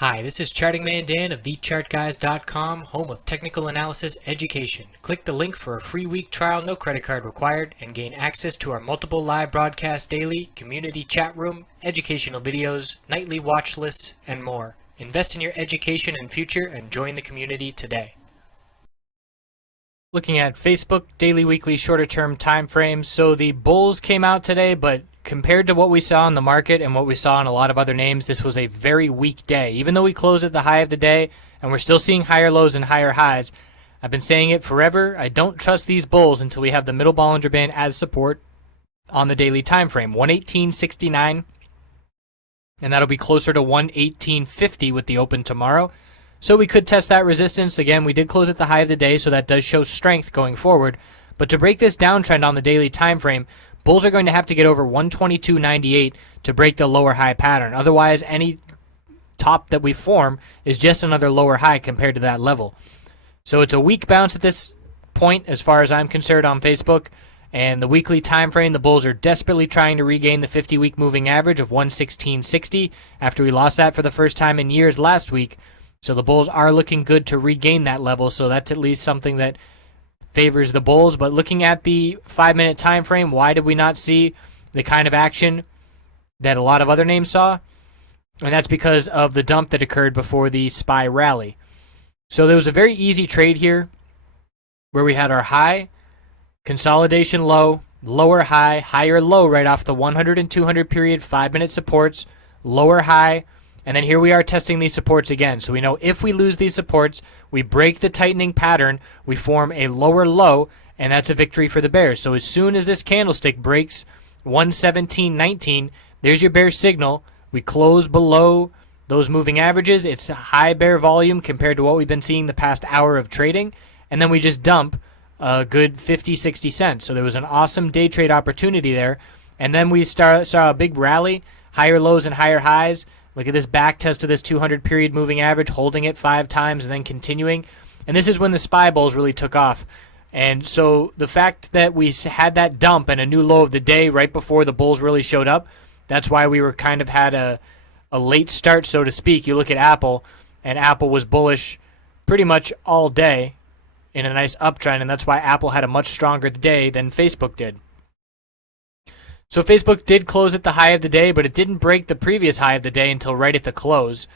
Hi, this is Charting Man Dan of TheChartGuys.com, home of technical analysis education. Click the link for a free week trial, no credit card required, and gain access to our multiple live broadcasts daily, community chat room, educational videos, nightly watch lists, and more. Invest in your education and future and join the community today. Looking at Facebook, daily, weekly, shorter term time frames. So the bulls came out today, but compared to what we saw in the market and what we saw in a lot of other names, this was a very weak day. Even though we closed at the high of the day and we're still seeing higher lows and higher highs, I've been saying it forever. I don't trust these bulls until we have the middle Bollinger Band as support on the daily time frame. 118.69, and that'll be closer to 118.50 with the open tomorrow. So we could test that resistance. Again, we did close at the high of the day, so that does show strength going forward. But to break this downtrend on the daily time frame, bulls are going to have to get over 122.98 to break the lower high pattern. Otherwise, any top that we form is just another lower high compared to that level. So it's a weak bounce at this point as far as I'm concerned on Facebook. And the weekly time frame, the bulls are desperately trying to regain the 50-week moving average of 116.60 after we lost that for the first time in years last week. So the bulls are looking good to regain that level. So that's at least something that favors the bulls. But looking at the 5-minute time frame, why did we not see the kind of action that a lot of other names saw? And that's because of the dump that occurred before the SPY rally. So there was a very easy trade here where we had our high, consolidation low, lower high, higher low right off the 100 and 200 period 5-minute supports, lower high, and then here we are testing these supports again. So we know if we lose these supports, we break the tightening pattern, we form a lower low, and that's a victory for the bears. So as soon as this candlestick breaks 117.19, there's your bear signal. We close below those moving averages. It's a high bear volume compared to what we've been seeing the past hour of trading. And then we just dump a good 50, 60 cents. So there was an awesome day trade opportunity there. And then we saw a big rally, higher lows and higher highs. Look at this back test of this 200 period moving average, holding it 5 times and then continuing. And this is when the SPY bulls really took off. And so the fact that we had that dump and a new low of the day right before the bulls really showed up, that's why we were kind of had a late start, so to speak. You look at Apple, and Apple was bullish pretty much all day in a nice uptrend, and that's why Apple had a much stronger day than Facebook did. So Facebook did close at the high of the day, but it didn't break the previous high of the day until right at the close.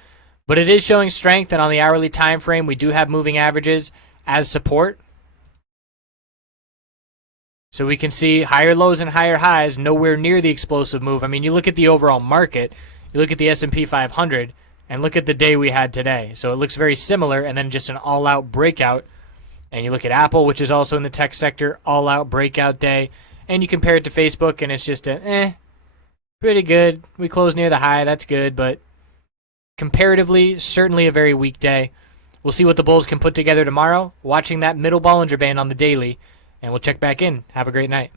But it is showing strength, and on the hourly time frame, we do have moving averages as support. So we can see higher lows and higher highs, nowhere near the explosive move. I mean, you look at the overall market, you look at the S&P 500, and look at the day we had today. So it looks very similar, and then just an all-out breakout. And you look at Apple, which is also in the tech sector, all-out breakout day. And you compare it to Facebook, and it's just pretty good. We closed near the high. That's good, but comparatively, certainly a very weak day. We'll see what the bulls can put together tomorrow, watching that middle Bollinger Band on the daily, and we'll check back in. Have a great night.